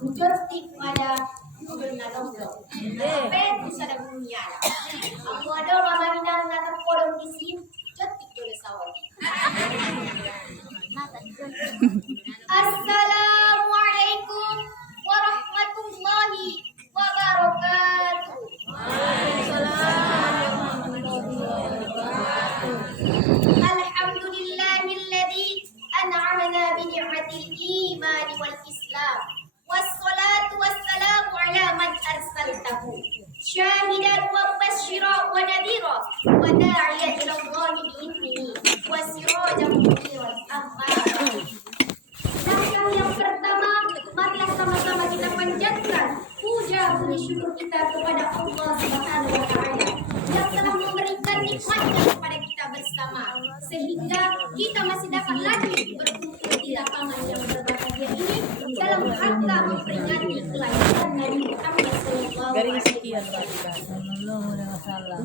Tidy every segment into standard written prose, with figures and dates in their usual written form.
Jotik pada mobil nalong. Pet bisa ada dunia. Aku ada mama minang nata podong di sini. Jotik boleh sawat. Assalamualaikum warahmatullahi wabarakatuh. Alhamdulillahilladzi an'amana bi ni'matil iman wal islam. Wassalatu wassalamu ala man arsaltahu syahidan wa mubasysyiran wa nadhira wa da'iyan ila Allah bi idnihi wa sirajan muniran. Amma yang pertama, marilah sama-sama kita panjatkan puja puji syukur kita kepada Allah Subhanahu wa taala yang telah memberikan nikmatnya kepada kita bersama sehingga kita masih dapat lagi berkumpul di lapangan yang berbahagia ini dalam rangka memperingati kelahiran Nabi Muhammad sallallahu alaihi wasallam.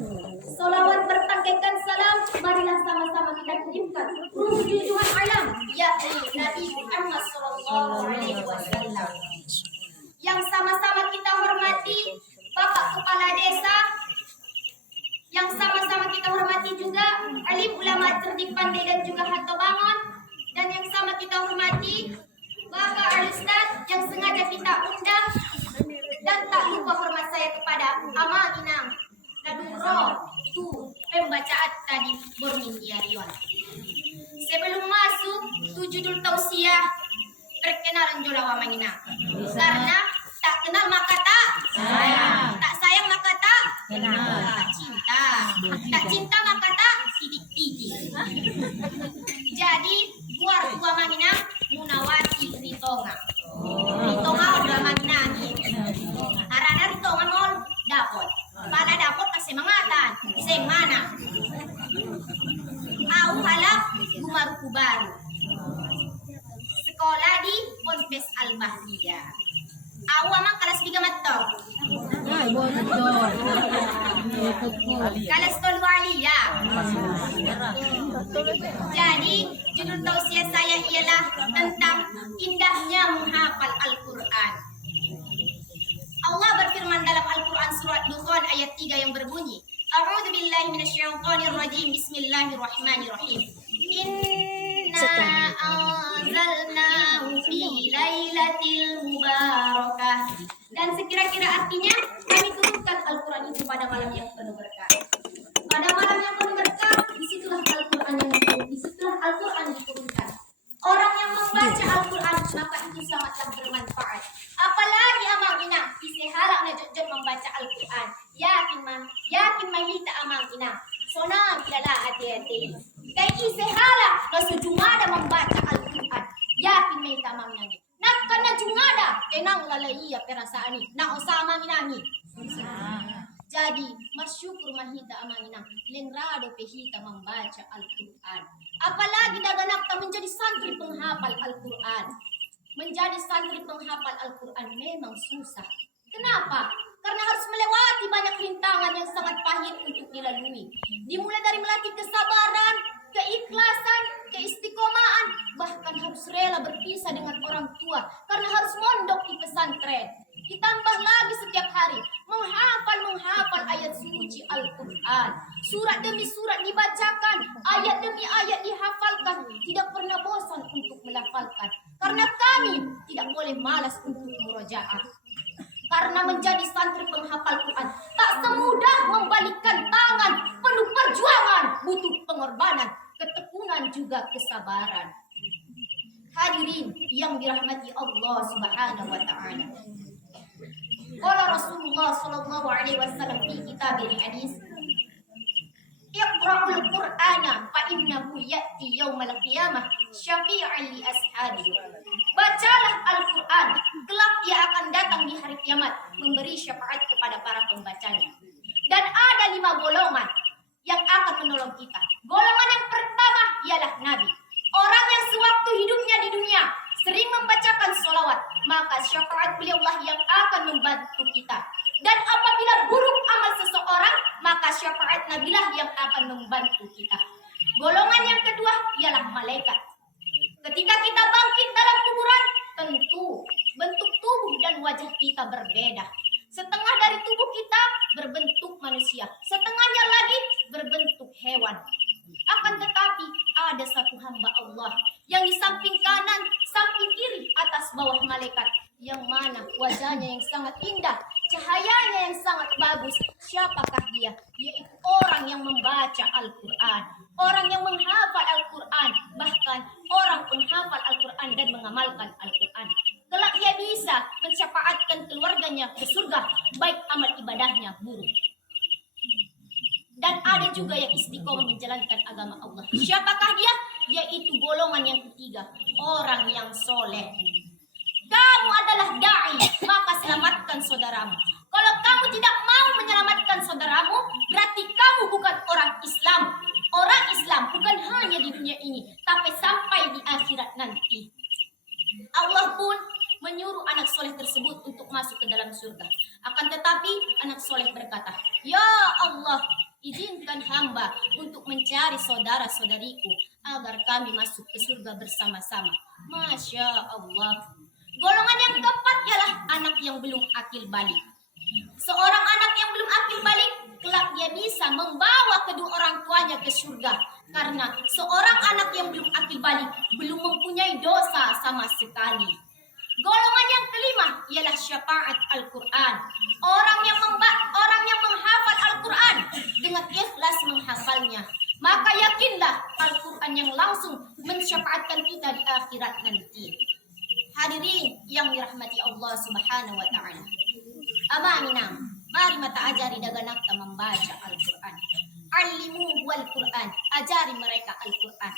Salawat berpakaikan salam, marilah sama-sama kita kirimkan ruh junjungan alam yakni Nabi Muhammad sallallahu alaihi wasallam. Yang sama-sama kita hormati Bapak Kepala Desa, yang sama-sama kita hormati juga alim ulama cerdik pandai dan juga harta bangun, dan yang sama kita hormati Bapak Al-Ustaz yang sengaja kita undang, dan tak lupa hormat saya kepada Ama Inang Naduro tu pembacaan tadi Bornindiarion. Sebelum masuk tu judul tausiah perkenalan Jolawa Manginang. Karena tak kenal maka tak sayang, tak sayang maka tak kenal, tak cinta, tak cinta maka tak titik-titik. Jadi buar tua Manginang munawati ritonga. Ritonga udah Manginang. Arana ritonga mol dapot. Pada dapot kasih mangatan, semana. Au halap gumaruku baru. Sekolah di Ponpes Al-Bahriyah. Awak mah kelas 3 matang. Kelas Tolwalia. Jadi judul tausiah saya ialah tentang indahnya menghafal Al-Quran. Allah berfirman dalam Al-Quran surat Dukhan ayat 3 yang berbunyi, A'udzu billahi minasyaitonir rajim. Bismillahirrahmanirrahim. Inna anzalnahu fi lailatil mubarakah. Dan sekira-kira artinya kami turunkan Al-Quran itu pada malam yang penuh berkah. Pada malam yang penuh berkah, disitulah Al-Quran yang diturunkan. Disitulah Al-Quran diturunkan. Orang yang membaca Al-Quran maka itu sangatlah bermanfaat. Apalagi amang ina, isehalak na jod membaca Al-Quran. Yakin mahita amang ina. Sonang kilala hati-hati. Kay isehalak na sujumada membaca Al-Quran. Yakin mahita amang nangit. Nakkan na jumada, kay nang lalaiya perasaan ni. Na osama minami. Jadi, masyukur mahita amangina, lenrado pehita membaca Al-Quran. Apalagi daganak ta menjadi santri penghafal Al-Quran. Menjadi santri penghafal Al-Quran memang susah. Kenapa? Karena harus melewati banyak rintangan yang sangat pahit untuk dilalui. Dimulai dari melatih kesabaran, keikhlasan, keistiqomahan, bahkan harus rela berpisah dengan orang tua karena harus mondok di pesantren. Ditambah lagi setiap hari menghafal ayat suci Al-Quran. Surat demi surat dibacakan, ayat demi ayat dihafalkan. Tidak pernah bosan untuk melafalkan. Karena kami tidak boleh malas untuk murojaah. Karena menjadi santri penghafal Quran tak semudah membalikkan tangan, penuh perjuangan, butuh pengorbanan, ketekunan juga kesabaran. Hadirin yang dirahmati Allah Subhanahu wa taala. Qala Rasulullah sallallahu alaihi wasallam fi kitabil hadis, Iqra'ul Qur'ana fa innahu ya'ti yaumal qiyamah syafi'an li ashabi. Bacalah Al-Qur'an, kelak ia akan datang di hari kiamat memberi syafaat kepada para pembacanya. Dan ada 5 golongan yang akan menolong kita. Golongan yang pertama ialah Nabi. Orang yang sewaktu hidupnya di dunia sering membacakan sholawat, maka syafaat beliaulah yang akan membantu kita. Dan apabila buruk amal seseorang, maka syafaat Nabilah yang akan membantu kita. Golongan yang kedua ialah malaikat. Ketika kita bangkit dalam kuburan, tentu bentuk tubuh dan kita berbeda. Setengah dari tubuh kita berbentuk manusia, setengahnya lagi berbentuk hewan. Akan tetapi ada satu hamba Allah yang di samping kanan, samping kiri, atas bawah malaikat, yang mana wajahnya yang sangat indah, cahayanya yang sangat bagus. Siapakah dia? Yaitu orang yang membaca Al-Quran, orang yang menghafal Al-Quran, bahkan orang penghafal Al-Quran dan mengamalkan Al-Quran. Kelak ia bisa mensyafaatkan keluarganya ke surga, baik amal ibadahnya buruk. Dan ada juga yang istiqomah menjalankan agama Allah. Siapakah dia? Yaitu golongan yang ketiga, orang yang soleh. Kamu adalah da'i, maka selamatkan saudaramu. Kalau kamu tidak mau menyelamatkan saudaramu, berarti kamu bukan orang Islam. Orang Islam bukan hanya di dunia ini, tapi sampai di akhirat nanti. Allah pun menyuruh anak soleh tersebut untuk masuk ke dalam surga. Akan tetapi anak soleh berkata, "Ya Allah, izinkan hamba untuk mencari saudara-saudariku agar kami masuk ke surga bersama-sama." Masya Allah. Golongan yang keempat ialah anak yang belum akil balik. Seorang anak yang belum akil balik, kelak dia bisa membawa kedua orang tuanya ke surga. Karena seorang anak yang belum akil balik belum mempunyai dosa sama sekali. Golongan yang kelima ialah syafaat Al-Quran. Orang yang menghafal Al-Quran dengan ikhlas menghafalnya, maka yakinlah Al-Quran yang langsung mensyafaatkan kita di akhirat nanti. Hadirin yang dirahmati Allah Subhanahu wa taala. Amanina, mari mata ajari daganakta membaca Al-Quran. Alimu wal Quran, ajari mereka Al-Quran.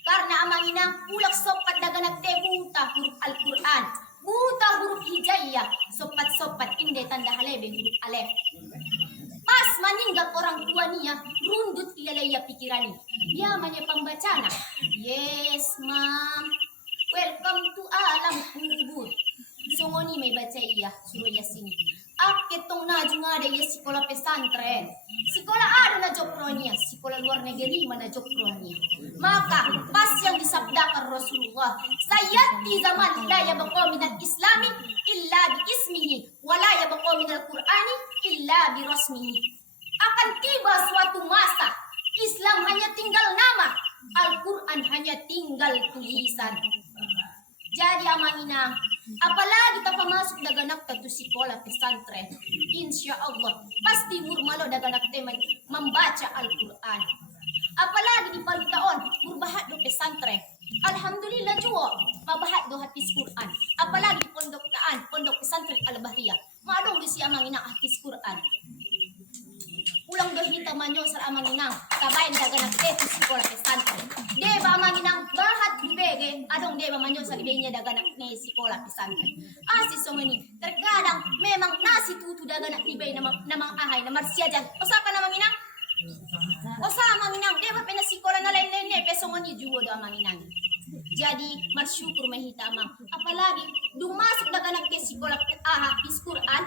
Karena amanina ulak sopat daganak te buta huruf Al-Quran, buta huruf hijaiyah, sopat-sopat inde tanda halebe huruf alef. Pas meninggal orang tua niya, rundut ilalaya pikirani. Dia manya pembacana. Yes, ma'am. Welcome to alam kubur. Sungoni may baca iya, suruh yasin. Aketong najung ada ya sekolah pesantren. Sekolah ada na jokronia, sekolah luar negeri mana jokronia. Maka pas yang disabdakan Rasulullah, sayati zaman la yabqa minal islami illa bi ismihi wa la yabqa minal qur'ani illa bi rasmihi. Akan tiba suatu masa Islam hanya tinggal nama, Al-Quran hanya tinggal tulisan. Jadi amanina, apalagi kita masuk daganak tu sekolah pesantren, insya Allah pasti murmalo daganak teman membaca Al-Quran. Apalagi di paling tahun murbahat do pesantren, alhamdulillah juga mabahat do hafiz Quran. Apalagi di pondok taan, pondok pesantren Al-Bahriyah, madong di si amangina hafiz Quran. Ulang do hita manyo sa amanginang kabayan daganak tu sekolah pesantren. Deba amanginang bahat bege adong deba manyo sa libenya daganak ni sekolah pesantren. Asi someni terkadang memang nasi tutu daganak libay namang ahay na marsiajan. Osaka na manginang? Osa amanginang deba pena sekolah na lain-lain ni pesongoni juwo do amanginang. Jadi bersyukur mahita amang. Apalagi dumasuk daganak ke sekolah hafiz Quran,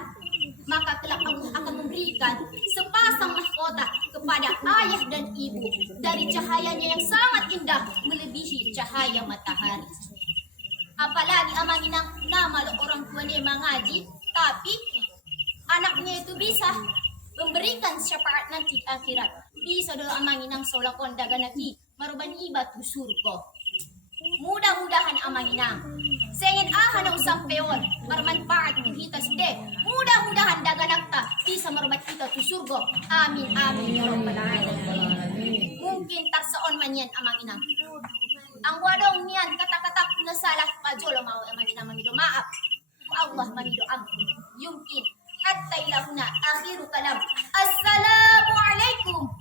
maka kelak Allah akan memberikan sepasang mahkota kepada ayah dan ibu dari cahayanya yang sangat indah melebihi cahaya matahari. Apalagi amanginang nama orang tuanya mengaji, tapi anaknya itu bisa memberikan syafaat nanti akhirat. Bisa dulu amanginang solakon daganaki maruban ibat surga. Mudah-mudahan amanginang sengin aha na usang peon marmanfaat kita sinde. Mudah-mudahan daganakta bisa marubat kita tu surga. Amin amin ya rabbal alamin. Mungkin taksaon man yan amanginang. Ang wadong niyan kata-kata na salah pajolo mau amanginang manido maaf. Allah manido ampun. Yumkin hatta ilahuna akhiru kalam. Assalamualaikum